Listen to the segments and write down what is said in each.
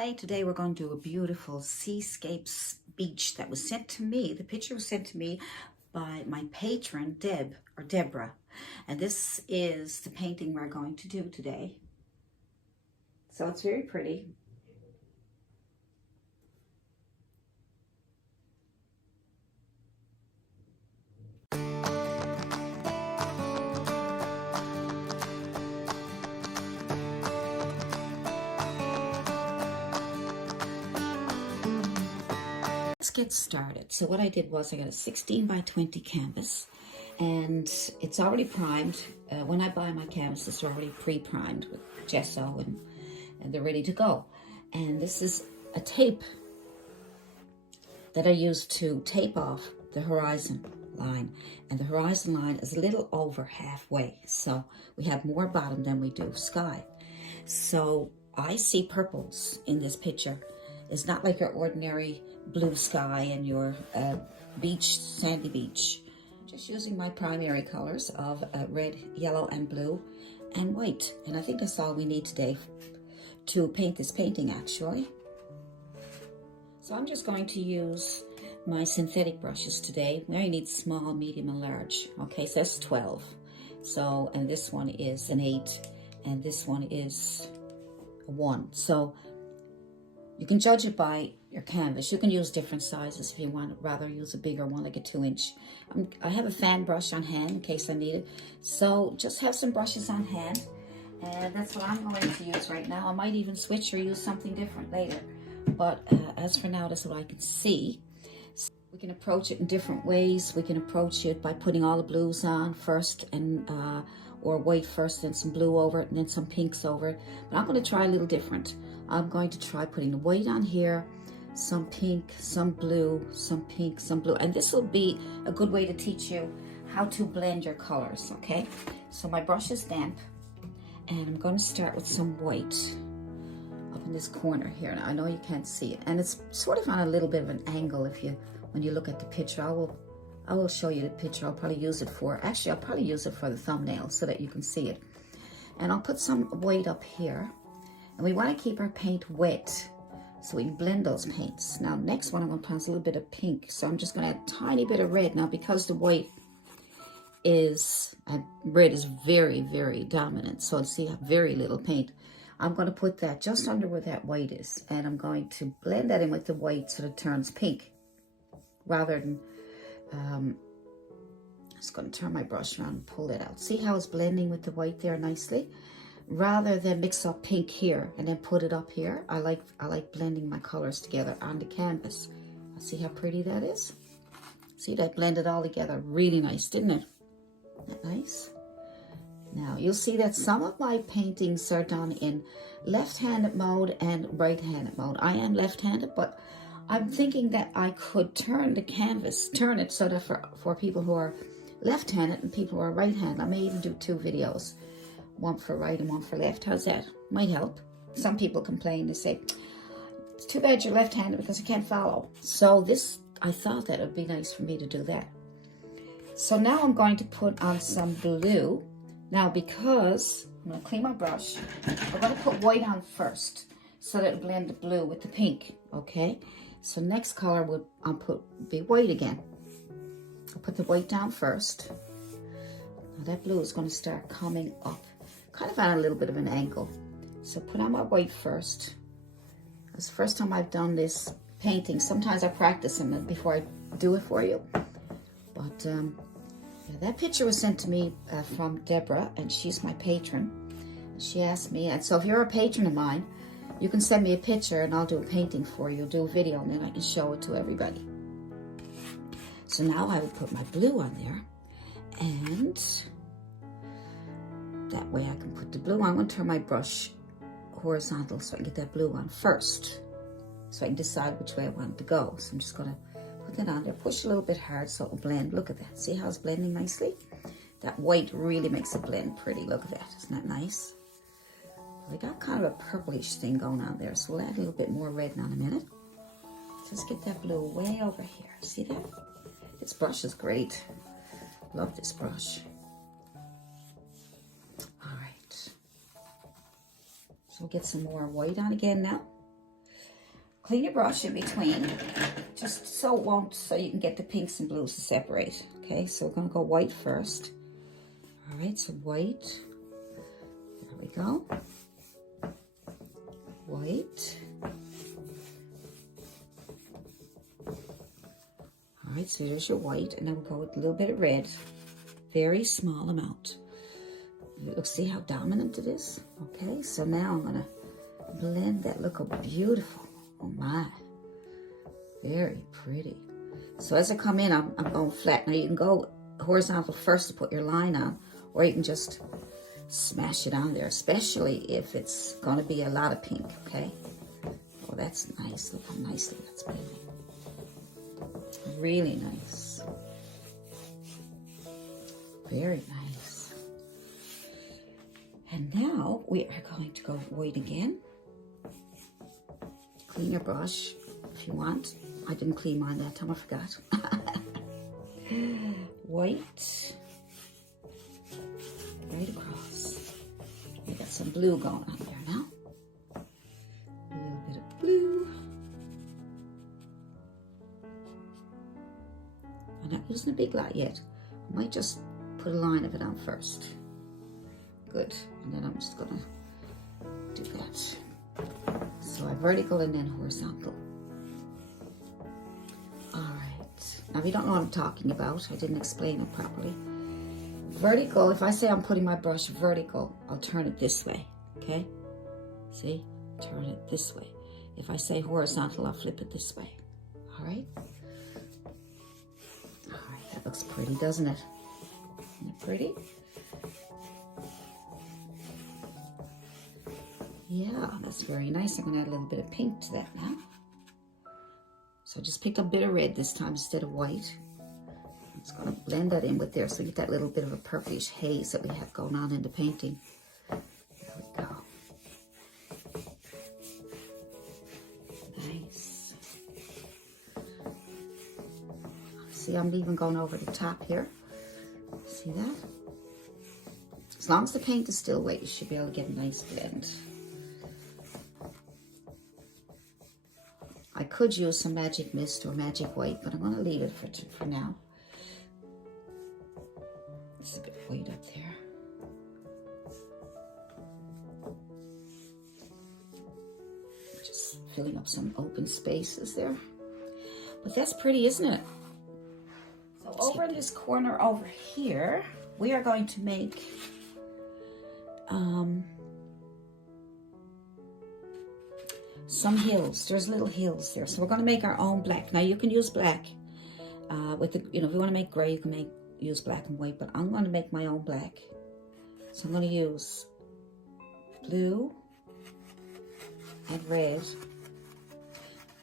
Hi, today we're going to do a beautiful Seascape Beach that was sent to me. The picture was sent to me by my patron, Deborah. And this is the painting we're going to do today. So it's very pretty. Let's get started. So what I did was I got a 16 by 20 canvas and it's already primed. When I buy my canvases, it's already pre-primed with gesso and they're ready to go. And this is a tape that I used to tape off the horizon line. And the horizon line is a little over halfway. So we have more bottom than we do sky. So I see purples in this picture. It's not like your ordinary blue sky and your beach, sandy beach. Just using my primary colors of red, yellow, and blue, and white. And I think that's all we need today to paint this painting, actually. So I'm just going to use my synthetic brushes today. We only need small, medium, and large. Okay, so that's 12. So, and this one is an 8, and this one is a 1. So you can judge it by your canvas. You can use different sizes if you want. Rather use a bigger one, like a 2-inch. I have a fan brush on hand in case I need it. So just have some brushes on hand. And that's what I'm going to use right now. I might even switch or use something different later. But as for now, that's what I can see. So we can approach it in different ways. We can approach it by putting all the blues on first and or white first, then some blue over it, and then some pinks over it. But I'm going to try a little different. I'm going to try putting the white on here, some pink, some blue, some pink, some blue. And this will be a good way to teach you how to blend your colors, okay? So my brush is damp, and I'm going to start with some white up in this corner here. Now, I know you can't see it, and it's sort of on a little bit of an angle when you look at the picture. I will show you the picture. I'll probably use it for, actually, I'll probably use it for the thumbnail so that you can see it. And I'll put some white up here. And we want to keep our paint wet so we can blend those paints. Now, next one, I'm going to put a little bit of pink. So I'm just going to add a tiny bit of red. Now, because the white is, red is very, very dominant. So see, I have very little paint. I'm going to put that just under where that white is. And I'm going to blend that in with the white so that it turns pink. Rather than, I'm just going to turn my brush around and pull it out. See how it's blending with the white there nicely? Rather than mix up pink here and then put it up here, I like blending my colors together on the canvas. See how pretty that is? See, that blended all together. Really nice, didn't it? Isn't that nice? Now, you'll see that some of my paintings are done in left-handed mode and right-handed mode. I am left-handed, but I'm thinking that I could turn the canvas, turn it so that for people who are left-handed and people who are right-handed, I may even do 2 videos. One for right and one for left. How's that? Might help. Some people complain. They say, it's too bad you're left-handed because I can't follow. So this, I thought that it would be nice for me to do that. So now I'm going to put on some blue. Now, because I'm going to clean my brush, I'm going to put white on first so that it'll blend the blue with the pink, okay? So next color I'll be white again. I'll put the white down first. Now that blue is going to start coming up, kind of on a little bit of an angle. So put on my white first. It's the first time I've done this painting. Sometimes I practice them before I do it for you. But yeah, that picture was sent to me from Deborah, and she's my patron. She asked me, and so if you're a patron of mine, you can send me a picture and I'll do a painting for you, do a video, and then I can show it to everybody. So now I will put my blue on there, and that way I can put the blue on. I'm going to turn my brush horizontal so I can get that blue on first, so I can decide which way I want it to go. So I'm just going to put that on there, push a little bit hard so it will blend. Look at that. See how it's blending nicely? That white really makes it blend pretty. Look at that. Isn't that nice? I got kind of a purplish thing going on there, so we'll add a little bit more red in a minute. Just get that blue way over here. See that? This brush is great. Love this brush. All right. So we'll get some more white on again now. clean your brush in between, just so it won't, so you can get the pinks and blues to separate. Okay, so we're gonna go white first. All right, so white, there we go. White. All right, so there's your white, and then we'll go with a little bit of red, very small amount. Look, see how dominant it is? Okay, so now I'm gonna blend that. Look how beautiful. Oh my, very pretty. So as I come in, I'm going flat. Now you can go horizontal first to put your line on, or you can just smash it on there, especially if it's gonna be a lot of pink, okay? Oh, that's nice. Look how nicely that's blending. Really nice. Very nice. And now we are going to go white again. Clean your brush if you want. I didn't clean mine that time, I forgot. White. Right across. We got some blue going on there now. A little bit of blue. I'm not using a big lot yet. I might just put a line of it on first. Good. And then I'm just gonna do that. So I vertical and then horizontal. All right. Now, if you don't know what I'm talking about, I didn't explain it properly. Vertical, if I say I'm putting my brush vertical, I'll turn it this way, okay? See? Turn it this way. If I say horizontal, I'll flip it this way. All right? All right, that looks pretty, doesn't it? Isn't it pretty? Yeah, that's very nice. I'm gonna add a little bit of pink to that now. So I just picked up a bit of red this time instead of white. I'm just gonna blend that in with there so you get that little bit of a purplish haze that we have going on in the painting. There we go. Nice. See, I'm even going over the top here. See that? As long as the paint is still wet, you should be able to get a nice blend. I could use some magic mist or magic white, but I'm going to leave it for now. There's a bit of white up there. Just filling up some open spaces there. But that's pretty, isn't it? So over in this corner over here, we are going to make some hills. There's little hills there, so we're going to make our own black. Now you can use black with the, if you want to make gray, you can use black and white, but I'm going to make my own black. So I'm going to use blue and red.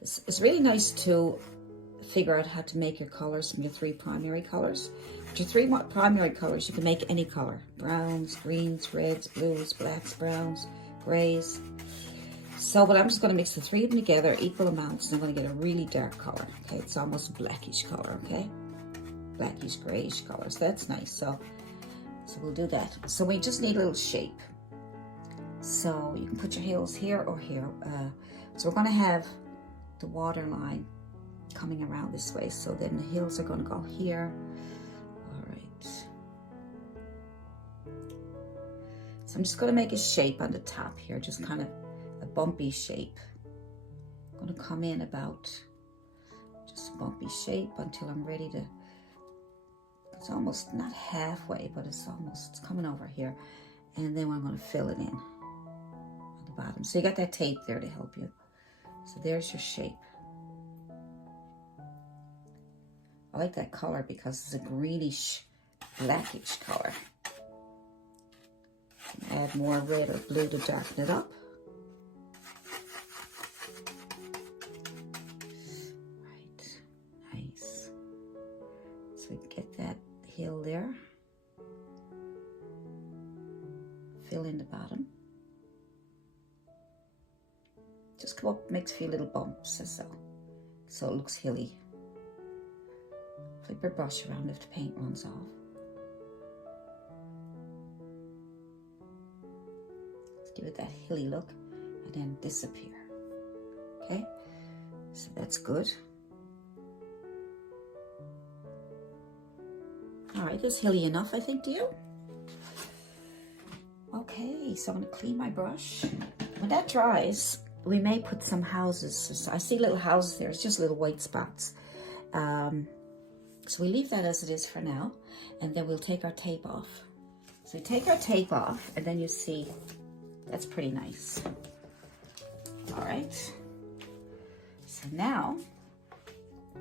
It's really nice to figure out how to make your colors from your three primary colors. With your three primary colors, you can make any color: browns, greens, reds, blues, blacks, browns, grays. So, but I'm just going to mix the three of them together, equal amounts, and I'm going to get a really dark color. Okay, it's almost blackish color. Okay, blackish, grayish colors. That's nice. So we'll do that. So we just need a little shape. So you can put your hills here or here. So we're going to have the water line coming around this way. So then the hills are going to go here. All right. So I'm just going to make a shape on the top here, just kind of a bumpy shape. I'm going to come in about just a bumpy shape until I'm ready to, it's almost not halfway, but it's coming over here. And then I'm going to fill it in on the bottom. So you got that tape there to help you. So there's your shape. I like that color because it's a greenish, blackish color. Add more red or blue to darken it up. Right, nice. So we get that hill there. Fill in the bottom. Just come up, makes a few little bumps so it looks hilly. Flip your brush around if the paint runs off. Let's give it that hilly look and then disappear. Okay? So that's good. All right, that's hilly enough, I think, to you. Okay, so I'm gonna clean my brush. When that dries, we may put some houses. I see little houses there, it's just little white spots. So we leave that as it is for now, and then we'll take our tape off. So we take our tape off, and then you see, that's pretty nice. All right, so now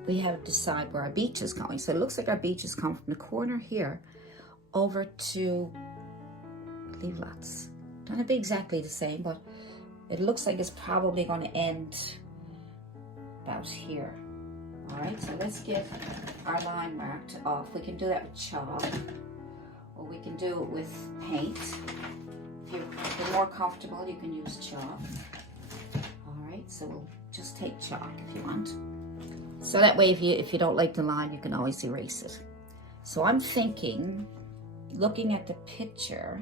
we have to decide where our beach is going. So it looks like our beach is coming from the corner here over to leave lots. Don't have to be exactly the same, but it looks like it's probably going to end about here. All right, so let's get our line marked off. We can do that with chalk, or we can do it with paint. If you're more comfortable, you can use chalk. All right, so we'll just take chalk if you want. So that way, if you don't like the line, you can always erase it. So I'm thinking, looking at the picture,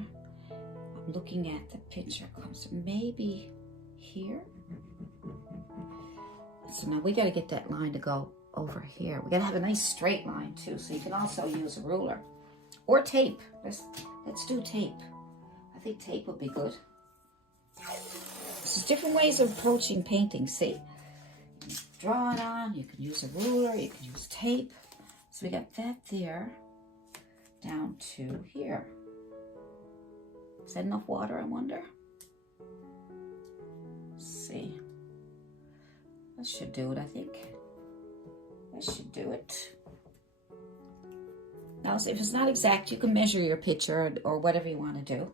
comes maybe here. So now we got to get that line to go over here. We got to have a nice straight line too. So you can also use a ruler or tape. Let's do tape. I think tape would be good. There's different ways of approaching painting. See, draw it on. You can use a ruler. You can use tape. So we got that there down to here. Is that enough water, I wonder? Let's see. That should do it, I think. That should do it. Now, if it's not exact, you can measure your picture or whatever you want to do.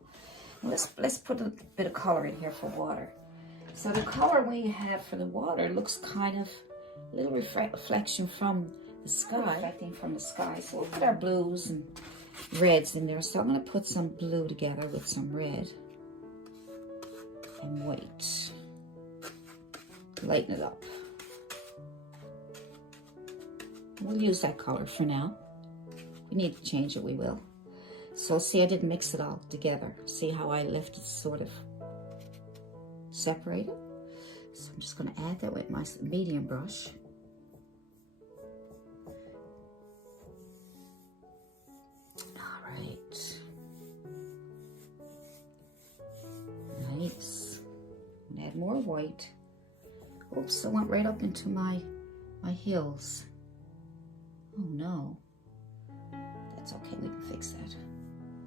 Let's put a bit of color in here for water. So the color we have for the water looks kind of a little reflection from the sky. Reflecting from the sky. So we'll put our blues and reds in there. So I'm going to put some blue together with some red and white. Lighten it up. We'll use that color for now. If we need to change it, we will. So see, I didn't mix it all together. See how I left it sort of separated? So I'm just going to add that with my medium brush. All right. Nice. And add more white. Oops, I went right up into my heels. Oh no. That's okay, we can fix that.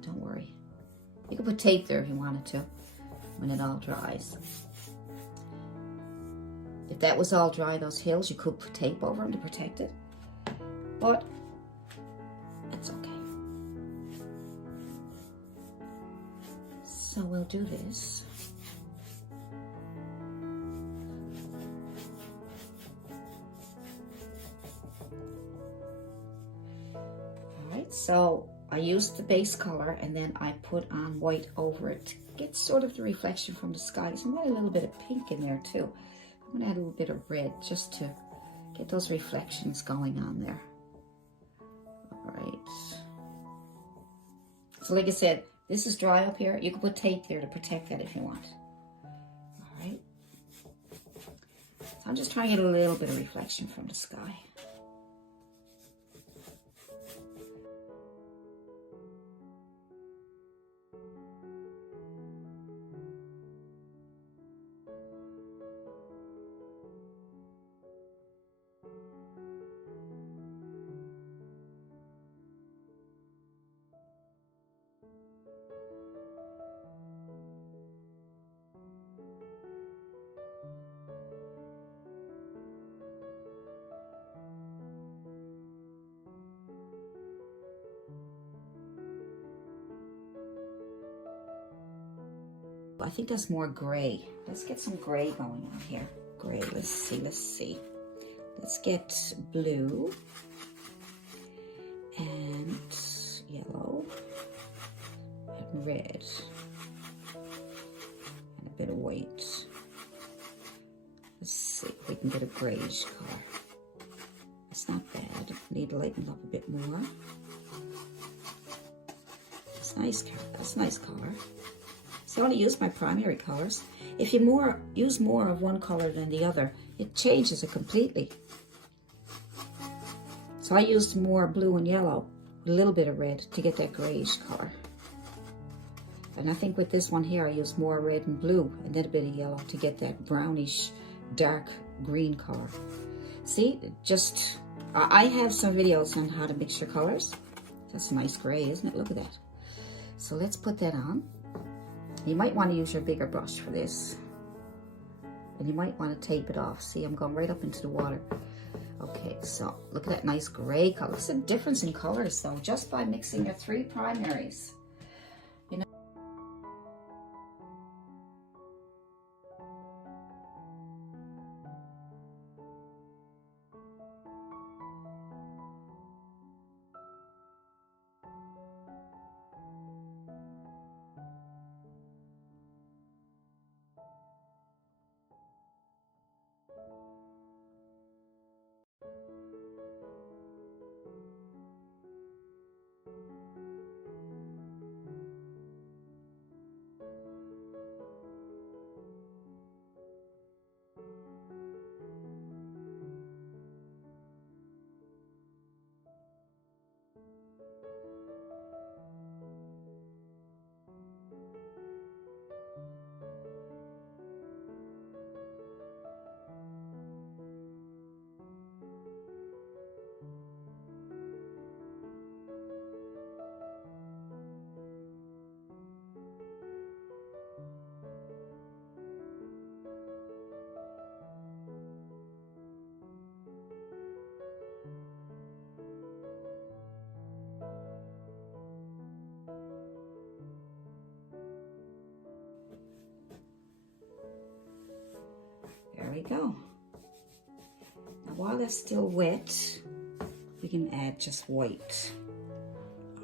Don't worry. You can put tape there if you wanted to when it all dries. If that was all dry, those heels, you could put tape over them to protect it. But it's okay. So we'll do this. So I used the base color and then I put on white over it to get sort of the reflection from the skies. I'm going to add a little bit of pink in there too. I'm going to add a little bit of red just to get those reflections going on there. All right. So like I said, this is dry up here. You can put tape there to protect that if you want. All right. So I'm just trying to get a little bit of reflection from the sky. I think that's more gray. Let's get some gray going on here. Gray, let's see. Let's get blue and yellow and red and a bit of white. Let's see if we can get a grayish color. It's not bad. Need to lighten up a bit more. It's nice color. That's a nice color. So I only use my primary colors. If you use more of one color than the other, it changes it completely. So I used more blue and yellow, a little bit of red to get that grayish color. And I think with this one here, I used more red and blue and then a bit of yellow to get that brownish, dark green color. See, I have some videos on how to mix your colors. That's a nice gray, isn't it? Look at that. So let's put that on. You might want to use your bigger brush for this. And you might want to tape it off. See, I'm going right up into the water. Okay, so look at that nice gray color. It's a difference in colors though, just by mixing your 3 primaries. You know. There we go. Now while they're still wet, we can add just white.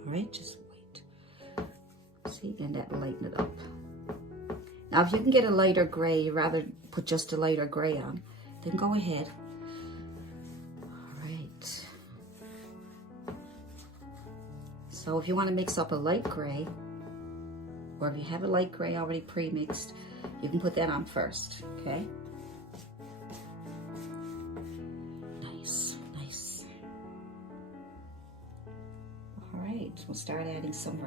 All right, just white. See, and that will lighten it up. Now if you can get a lighter gray, you'd rather put just a lighter gray on, then go ahead. All right. So if you want to mix up a light gray, or if you have a light gray already pre-mixed, you can put that on first, okay? Nice. All right, we'll start adding some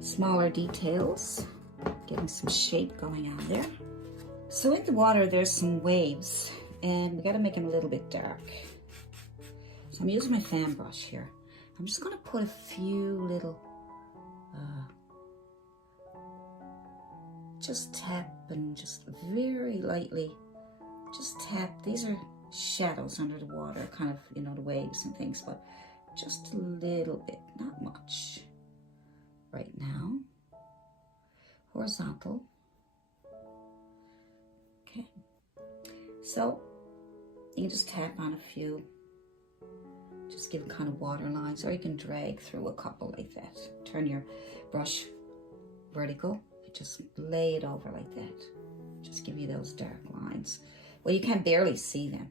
smaller details, getting some shape going on there. So in the water, there's some waves, and we gotta make them a little bit dark. So I'm using my fan brush here. I'm just gonna put a few little, just tap and just very lightly, just tap. These are shadows under the water, kind of, you know, the waves and things, but just a little bit, not much. Right now, horizontal. Okay, so you can just tap on a few, just give kind of water lines, or you can drag through a couple like that. Turn your brush vertical, just lay it over like that. Just give you those dark lines. Well, you can barely see them.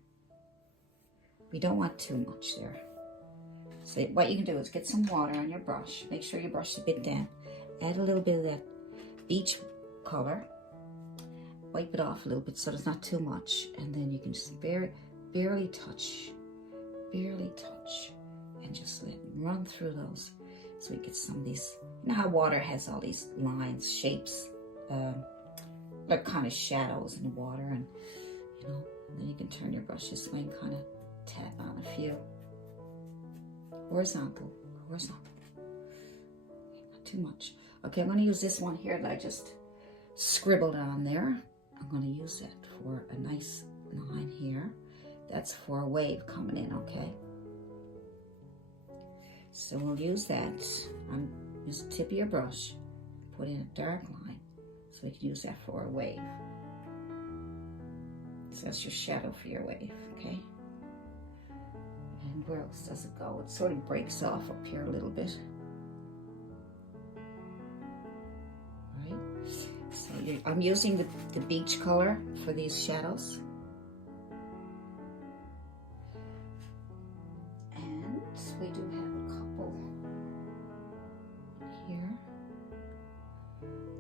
We don't want too much there. So what you can do is get some water on your brush. Make sure your brush is a bit damp. Add a little bit of that beach color. Wipe it off a little bit so there's not too much. And then you can just barely touch, and just let it run through those. So we get some of these, you know how water has all these lines, shapes, like kind of shadows in the water, and you know, and then you can turn your brush this way and kind of tap on a few. Horizontal. Not too much. Okay, I'm going to use this one here that I just scribbled on there. I'm going to use that for a nice line here. That's for a wave coming in, okay? So we'll use that. Use the tip of your brush, put in a dark line, so we can use that for a wave. So that's your shadow for your wave, okay? And where else does it go? It sort of breaks off up here a little bit. All right. So I'm using the beach color for these shadows. And we do have a couple here.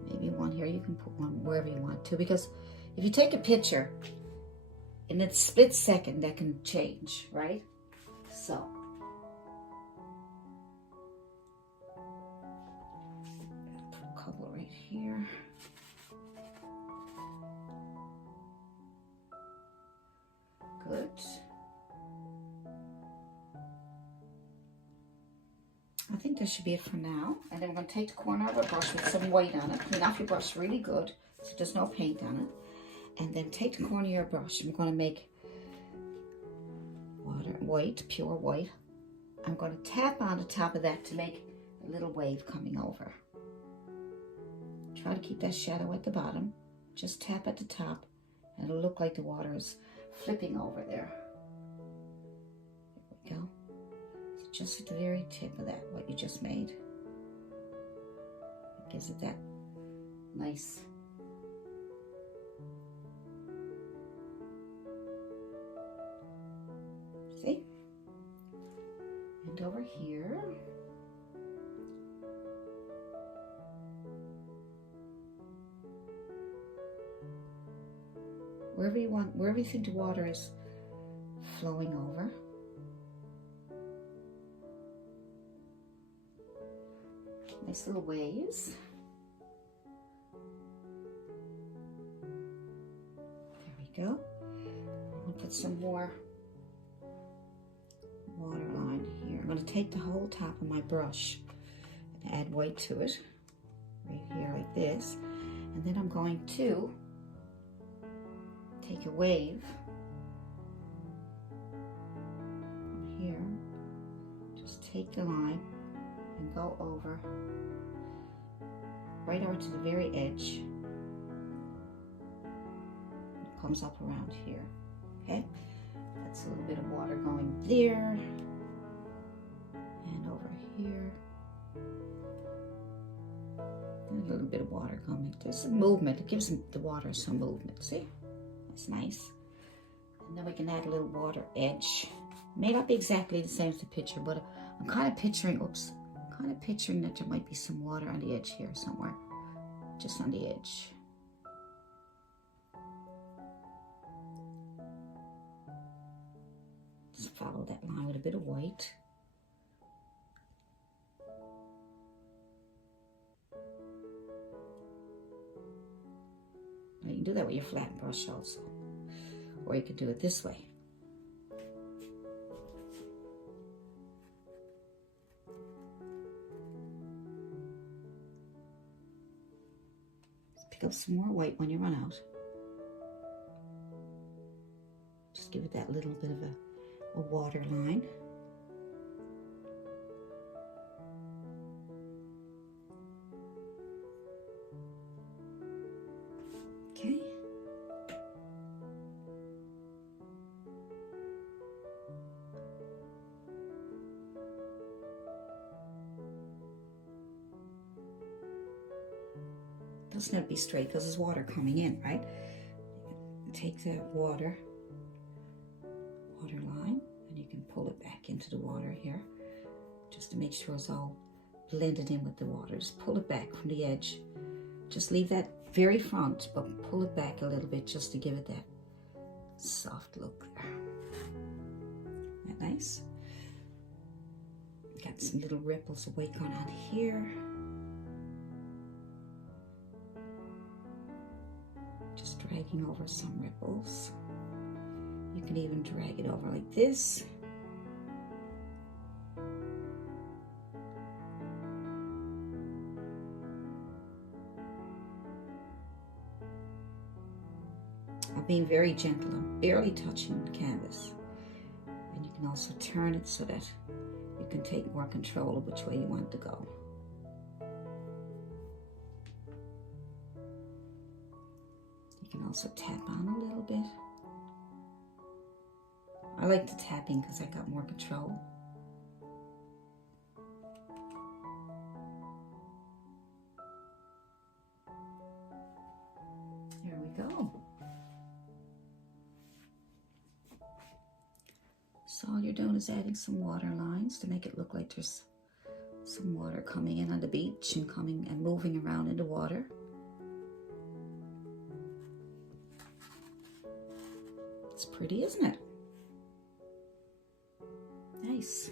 Maybe one on wherever you want to, because if you take a picture in a split second, that can change, right? So put a couple right here. Good. I think this should be it for now. And then we're going to take the corner of our brush with some white on it. Clean off your brush really good so there's no paint on it. And then take the corner of your brush. I'm going to make white, pure white. I'm going to tap on the top of that to make a little wave coming over. Try to keep that shadow at the bottom. Just tap at the top and it'll look like the water is flipping over there. There we go. So just at the very tip of that, what you just made. It gives it that nice see? And over here, wherever you want, wherever you think the water is flowing over. Nice little waves. There we go. I'll put some more waterline here. I'm going to take the whole top of my brush and add white to it, right here like this. And then I'm going to take a wave from here, just take the line and go over, right over to the very edge. It comes up around here, okay? That's a little bit of water going there, and over here. And a little bit of water coming. There's some movement. It gives the water some movement, see? That's nice. And then we can add a little water edge. May not be exactly the same as the picture, but I'm kind of picturing, that there might be some water on the edge here somewhere. Just on the edge. Just follow that line with a bit of white. Now you can do that with your flat brush also. Or you could do it this way. Just pick up some more white when you run out. Just give it that little bit of a water line. Okay. Doesn't have to be straight because there's water coming in, right? Take the water line and you can pull it back into the water here just to make sure it's all blended in with the water. Just pull it back from the edge. Just leave that very front, but pull it back a little bit just to give it that soft look there. Isn't that nice? Got some little ripples of white going on here. Just dragging over some ripples. You can even drag it over like this. I'm being very gentle. I'm barely touching the canvas. And you can also turn it so that you can take more control of which way you want it to go. You can also tap on a little bit. I like the tapping because I got more control. There we go. So all you're doing is adding some water lines to make it look like there's some water coming in on the beach and coming and moving around in the water. It's pretty, isn't it? Nice.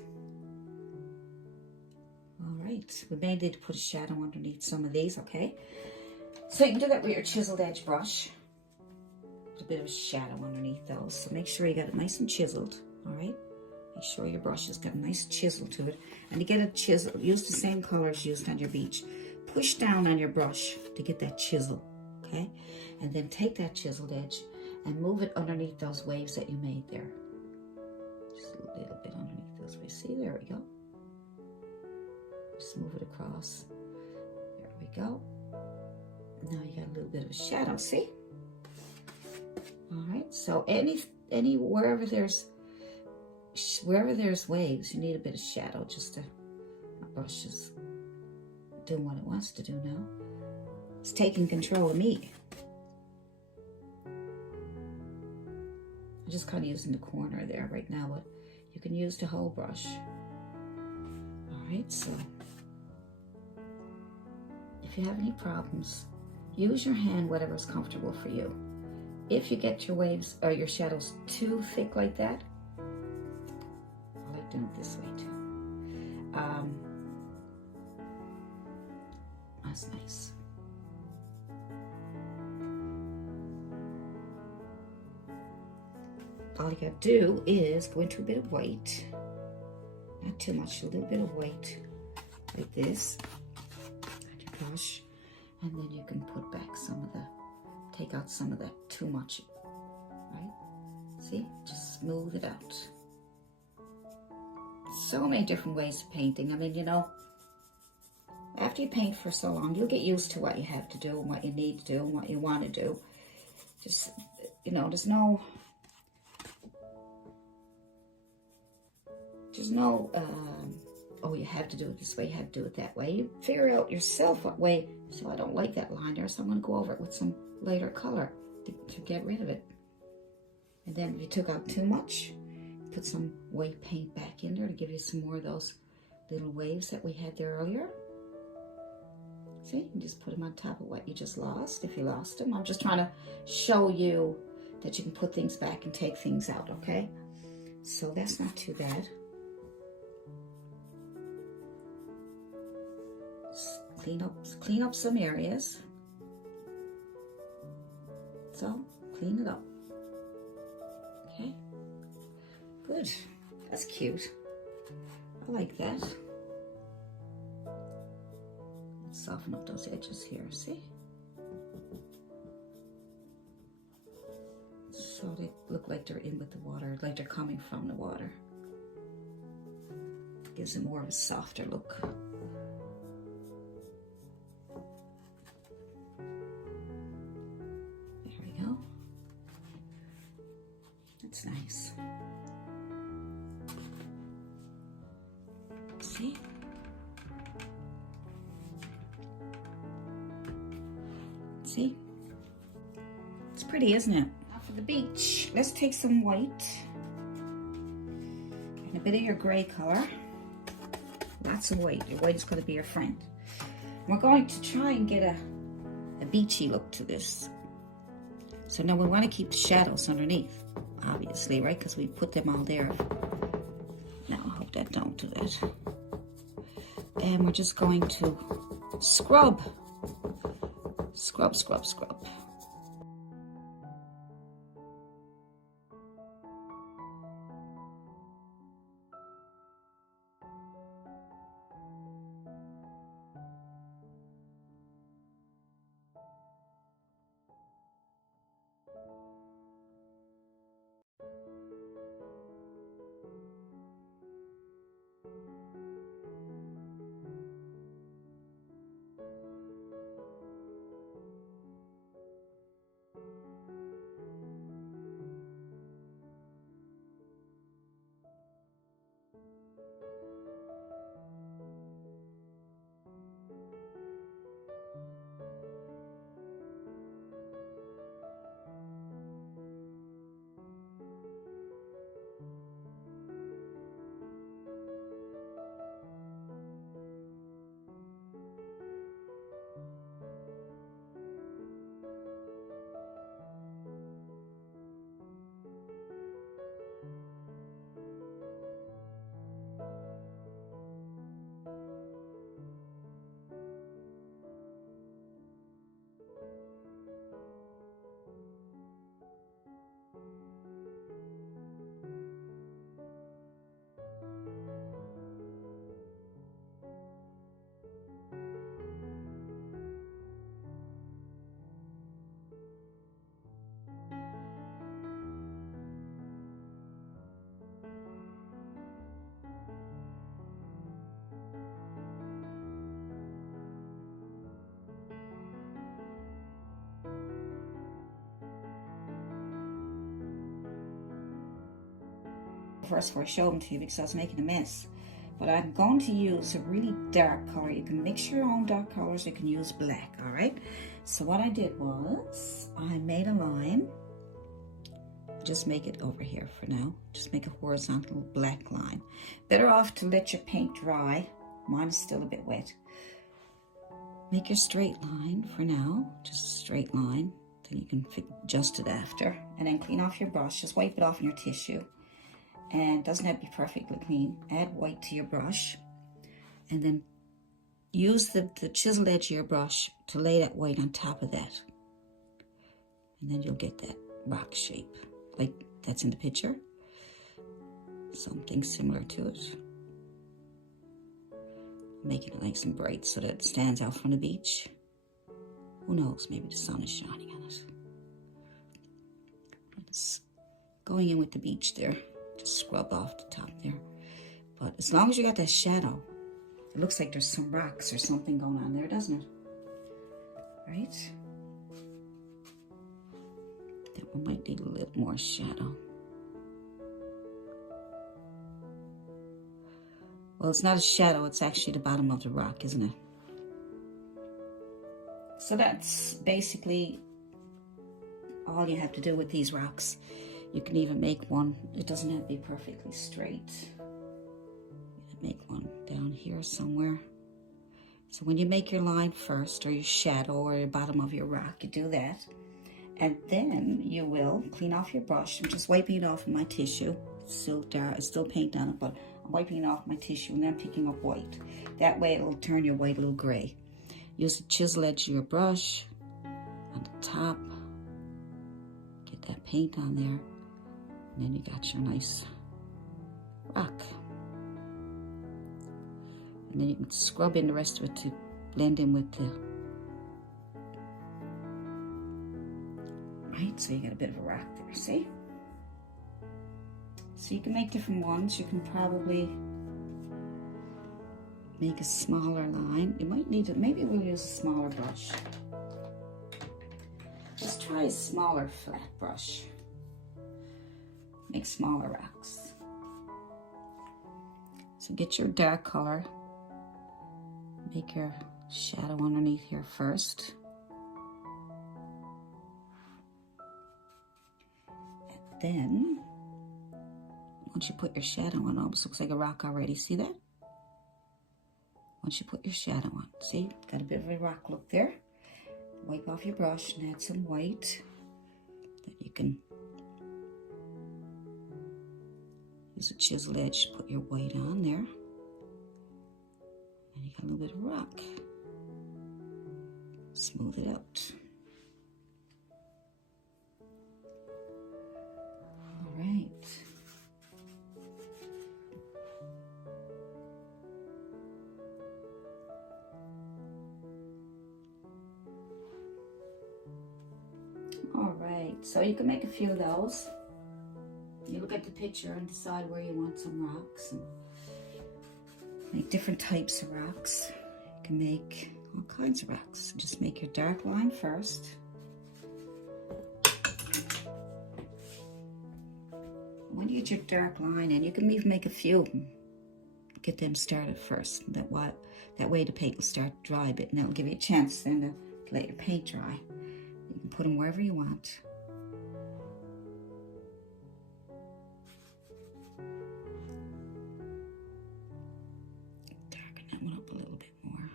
All right, we may need to put a shadow underneath some of these, okay? So you can do that with your chiseled edge brush. Put a bit of a shadow underneath those. So make sure you got it nice and chiseled, all right? Make sure your brush has got a nice chisel to it. And to get a chisel, use the same colors used on your beach. Push down on your brush to get that chisel, okay? And then take that chiseled edge and move it underneath those waves that you made there. Just a little bit underneath those waves. See, there we go. Just move it across. There we go. Now you got a little bit of a shadow, see? All right, so wherever there's waves, you need a bit of shadow just to, my brush is doing what it wants to do now. It's taking control of me. I'm just kind of using the corner there right now, but you can use the whole brush. All right, so if you have any problems, use your hand, whatever's comfortable for you. If you get your waves or your shadows too thick like that, I like doing it this way too. That's nice. All you gotta do is go into a bit of white, not too much, a little bit of white, like this, on your brush, and then you can put back some of the, take out some of that too much, right? See, just smooth it out. So many different ways of painting. I mean, you know, after you paint for so long, you'll get used to what you have to do and what you need to do and what you want to do. Just, you know, there's no oh, you have to do it this way, you have to do it that way. You figure out yourself what way. So I don't like that line there, so I'm going to go over it with some lighter color to get rid of it. And then if you took out too much, put some white paint back in there to give you some more of those little waves that we had there earlier. See, you just put them on top of what you just lost, if you lost them. I'm just trying to show you that you can put things back and take things out, okay? So that's not too bad. Clean up some areas. So, clean it up. Okay, good. That's cute. I like that. Let's soften up those edges here, see? So they look like they're in with the water, like they're coming from the water. Gives them more of a softer look. That's nice. See? See? It's pretty, isn't it? Now for the beach, let's take some white and a bit of your gray color. Lots of white. Your white is going to be your friend. We're going to try and get a beachy look to this. So now we want to keep the shadows underneath, obviously, right? Because we put them all there. Now I hope that don't do that. And we're just going to scrub. Scrub, scrub, scrub. first before I show them to you because I was making a mess. But I'm going to use a really dark color. You can mix your own dark colors. You can use black, all right? So what I did was I made a line. Just make it over here for now. Just make a horizontal black line. Better off to let your paint dry. Mine is still a bit wet. Make your straight line for now. Just a straight line. Then you can adjust it after. And then clean off your brush. Just wipe it off in your tissue. And it doesn't have to be perfectly clean. Add white to your brush. And then use the chiseled edge of your brush to lay that white on top of that. And then you'll get that rock shape. Like that's in the picture. Something similar to it. Making it nice and bright so that it stands out from the beach. Who knows, maybe the sun is shining on it. It's going in with the beach there. Just scrub off the top there. But as long as you got that shadow, it looks like there's some rocks or something going on there, doesn't it? Right? That one might need a little more shadow. Well, it's not a shadow, it's actually the bottom of the rock, isn't it? So that's basically all you have to do with these rocks. You can even make one, it doesn't have to be perfectly straight. You can make one down here somewhere. So when you make your line first, or your shadow, or your bottom of your rock, you do that. And then you will clean off your brush. I'm just wiping it off in my tissue. It's still dark, it's still paint on it, but I'm wiping it off my tissue and then I'm picking up white. That way it'll turn your white a little gray. Use the chisel edge of your brush on the top. Get that paint on there. And then you got your nice rock. And then you can scrub in the rest of it to blend in with the... Right, so you got a bit of a rock there, see? So you can make different ones. You can probably make a smaller line. You might need to, maybe we'll use a smaller brush. Just try a smaller flat brush. Make smaller rocks. So get your dark color. Make your shadow underneath here first. And then, once you put your shadow on, it almost looks like a rock already. See that? Once you put your shadow on, see? Got a bit of a rock look there. Wipe off your brush and add some white. Then you can use a chisel edge to put your white on there. And you got a little bit of rock. Smooth it out. All right. All right, so you can make a few of those. You look at the picture and decide where you want some rocks. And make different types of rocks. You can make all kinds of rocks. Just make your dark line first. When you get your dark line in, you can even make a few of them. Get them started first. That way the paint will start to dry a bit, and that'll give you a chance then to let your paint dry. You can put them wherever you want. Darken that one up a little bit more.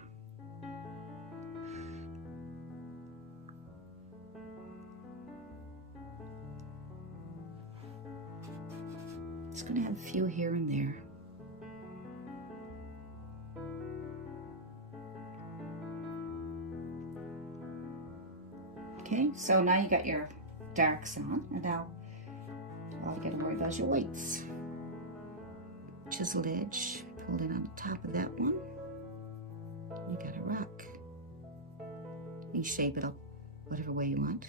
It's going to have a few here and there. Okay, so now you got your darks on, and now all you gotta worry about is your whites. Chisel edge, pull in on the top of that one. You got a rock. You can shape it up whatever way you want.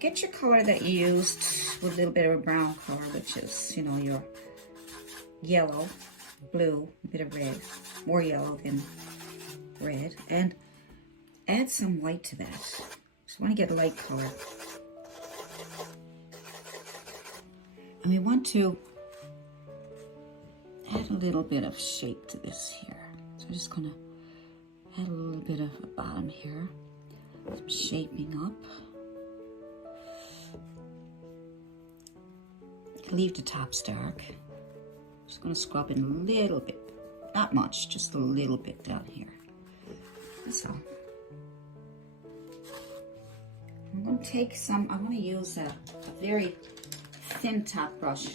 Get your color that you used with a little bit of a brown color, which is, you know, your yellow, blue, a bit of red, more yellow than red, and add some white to that. Just want to get a light color. And we want to add a little bit of shape to this here. So I'm just going to add a little bit of a bottom here, some shaping up. Leave the tops dark. Just going to scrub in a little bit, not much, just a little bit down here. So I'm going to take some, I'm going to use a very thin top brush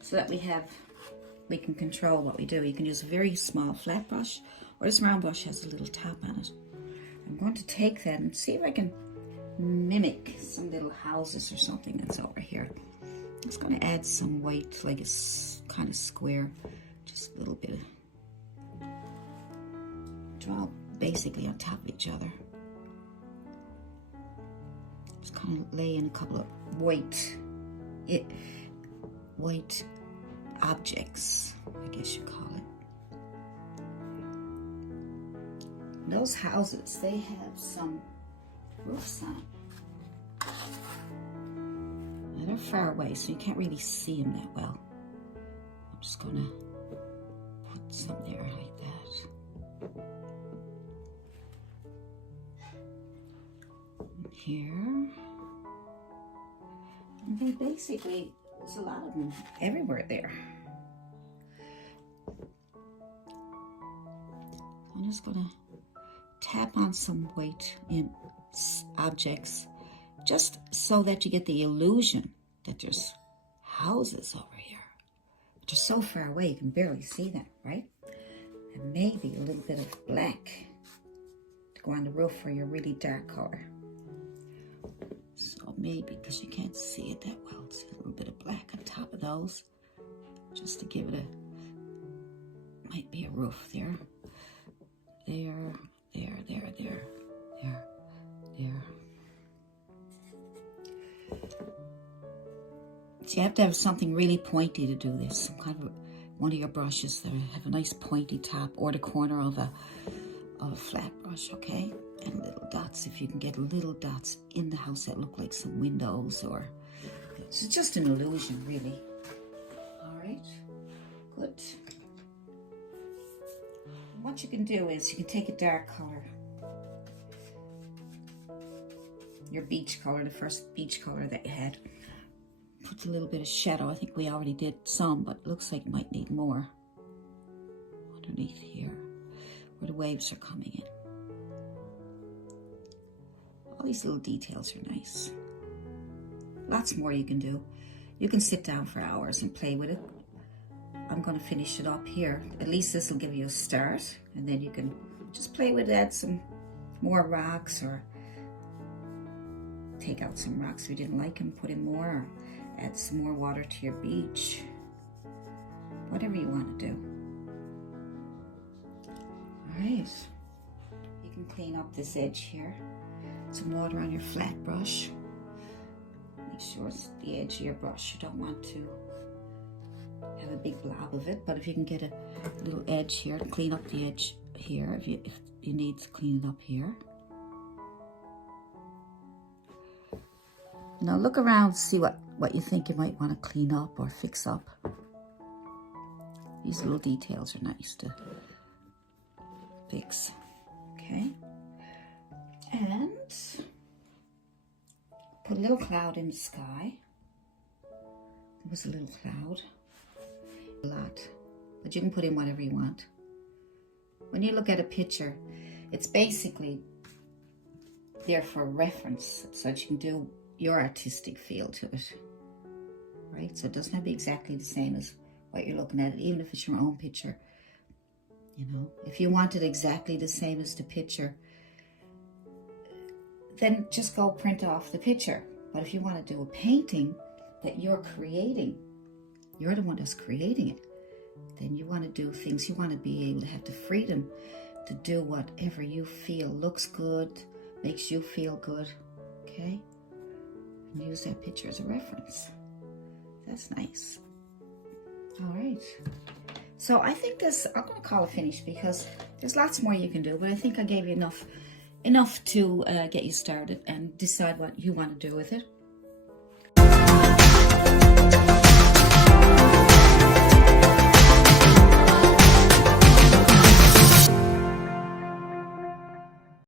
so that we can control what we do. You can use a very small flat brush, or this round brush has a little top on it. I'm going to take that and see if I can mimic some little houses or something that's over here. I'm just going to add some white, like a kind of square, just a little bit of, draw basically on top of each other. Just kind of lay in a couple of white objects, I guess you call it. Those houses, they have some roofs on them. They're far away, so you can't really see them that well. I'm just gonna put some there like that. And here. And they basically, there's a lot of them everywhere there. I'm just gonna tap on some white objects, just so that you get the illusion that there's houses over here. But they're so far away you can barely see them, right? And maybe a little bit of black to go on the roof for your really dark color. So maybe, because you can't see it that well, it's a little bit of black on top of those, just to give it might be a roof there. There. So you have to have something really pointy to do this. Some kind of one of your brushes that have a nice pointy top, or the corner of a flat brush, okay? And little dots, if you can get little dots in the house that look like some windows, or it's just an illusion, really. All right, good. What you can do is you can take a dark color, your beach color, the first beach color that you had. Put a little bit of shadow. I think we already did some, but it looks like it might need more underneath here where the waves are coming in. All these little details are nice. Lots more you can do. You can sit down for hours and play with it. I'm going to finish it up here. At least this will give you a start, and then you can just play with it, add some more rocks, or take out some rocks if you didn't like them, put in more, or add some more water to your beach. Whatever you want to do. All right. You can clean up this edge here. Some water on your flat brush. Make sure it's the edge of your brush. You don't want to have a big blob of it, but if you can get a little edge here to clean up the edge here, if you need to clean it up here. Now look around, see what you think you might want to clean up or fix up. These little details are nice to fix, okay? And put a little cloud in the sky. There was a little cloud. A lot, but you can put in whatever you want. When you look at a picture, it's basically there for reference, so that you can do your artistic feel to it, right? So it doesn't have to be exactly the same as what you're looking at, even if it's your own picture. You know, if you want it exactly the same as the picture, then just go print off the picture. But if you want to do a painting that you're creating, you're the one that's creating it, then you want to do things, you want to be able to have the freedom to do whatever you feel looks good, makes you feel good, okay? and use that picture as a reference. That's nice. All right. So I think this, I'm going to call it finished because there's lots more you can do, but I think I gave you enough to get you started and decide what you want to do with it.